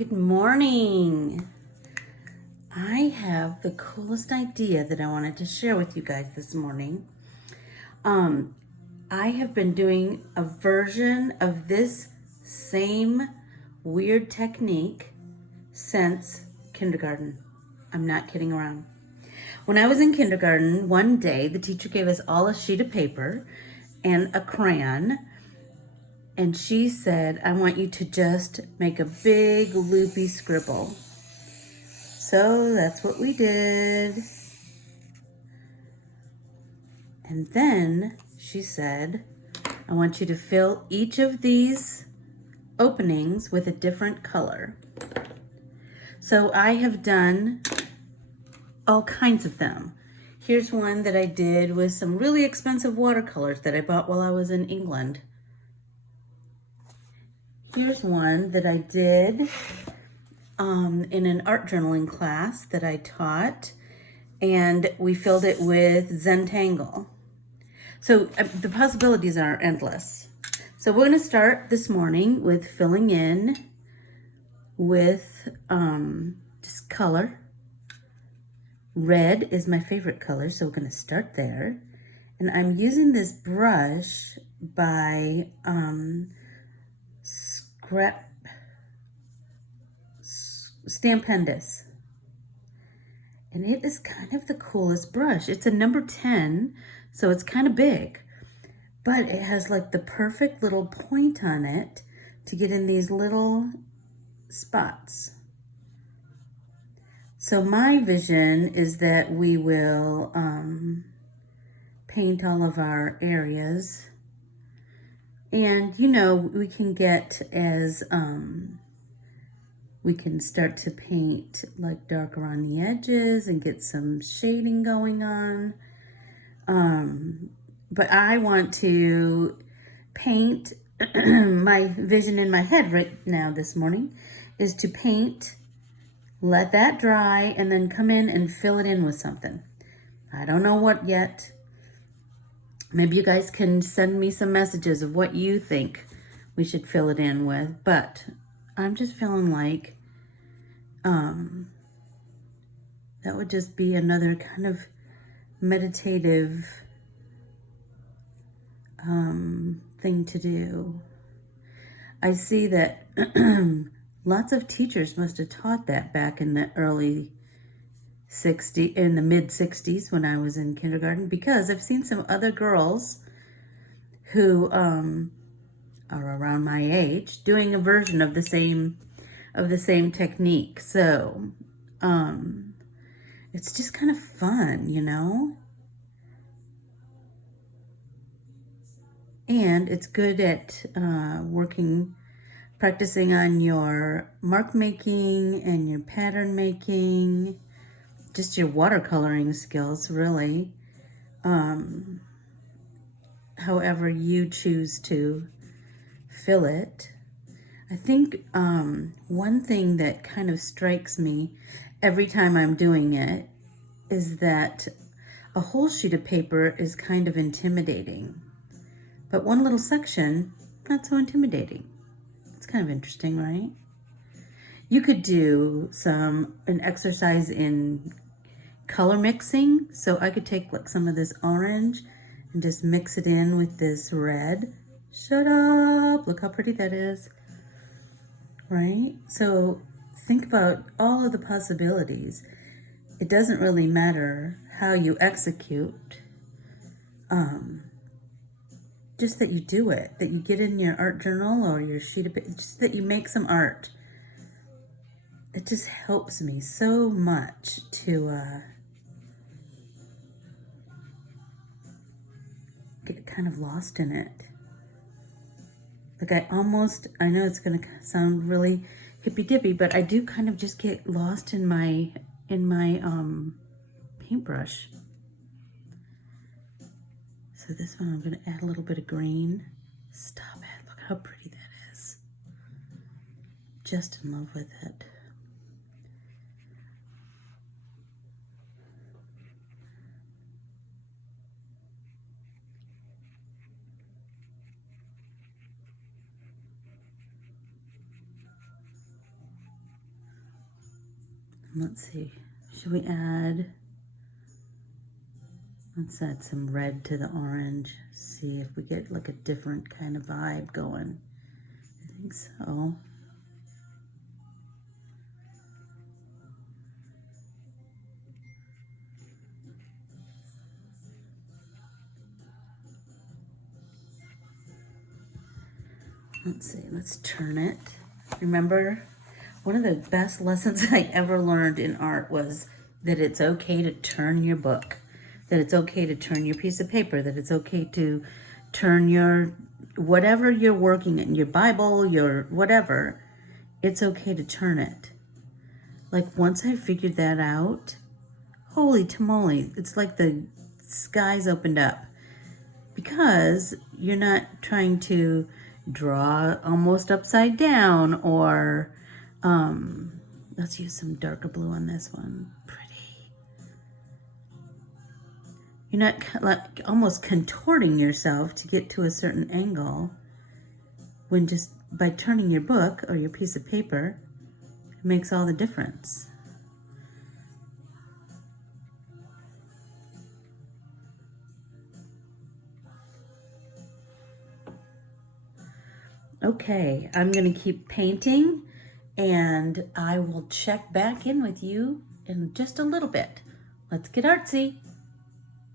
Good morning. I have the coolest idea that I wanted to share with you guys this morning. I have been doing a version of this same weird technique since kindergarten. I'm not kidding around. When I was in kindergarten, one day the teacher gave us all a sheet of paper and a crayon, and she said, I want you to just make a big loopy scribble. So that's what we did. And then she said, I want you to fill each of these openings with a different color. So I have done all kinds of them. Here's one that I did with some really expensive watercolors that I bought while I was in England. Here's one that I did in an art journaling class that I taught, and we filled it with Zentangle. So the possibilities are endless. So we're going to start this morning with filling in with just color. Red is my favorite color, so we're going to start there. And I'm using this brush by Stampendous. And it is kind of the coolest brush. It's a number 10, so it's kind of big. But it has like the perfect little point on it to get in these little spots. So my vision is that we will paint all of our areas. And, you know, we can get as, we can start to paint like darker on the edges and get some shading going on. But I want to paint, my vision in my head right now this morning is to paint, let that dry, and then come in and fill it in with something. I don't know what yet. Maybe you guys can send me some messages of what you think we should fill it in with, but I'm just feeling like that would just be another kind of meditative thing to do. I see that lots of teachers must have taught that back in the mid 60s when I was in kindergarten, because I've seen some other girls who are around my age doing a version of the same technique. So it's just kind of fun, you know? And it's good at practicing on your mark making and your pattern making, just your watercoloring skills, really. However you choose to fill it. I think one thing that kind of strikes me every time I'm doing it is that a whole sheet of paper is kind of intimidating. But one little section, not so intimidating. It's kind of interesting, right? You could do an exercise in color mixing. So I could take like some of this orange and just mix it in with this red. Shut up! Look how pretty that is. Right? So think about all of the possibilities. It doesn't really matter how you execute. Just that you do it, that you get in your art journal or your sheet of paper, just that you make some art. It just helps me so much to get kind of lost in it. Like I know it's gonna sound really hippy-dippy, but I do kind of just get lost in my paintbrush. So this one I'm gonna add a little bit of green. Stop it, look how pretty that is. Just in love with it. Let's see, should we let's add some red to the orange. See if we get like a different kind of vibe going. I think so. Let's see, let's turn it. Remember, one of the best lessons I ever learned in art was that it's okay to turn your book, that it's okay to turn your piece of paper, that it's okay to turn your, whatever you're working in, your Bible, your whatever, it's okay to turn it. Like once I figured that out, holy tamale, it's like the skies opened up. Because you're not trying to draw almost upside down or let's use some darker blue on this one. Pretty. You're not like almost contorting yourself to get to a certain angle when just by turning your book or your piece of paper, it makes all the difference. Okay, I'm going to keep painting and I will check back in with you in just a little bit. Let's get artsy.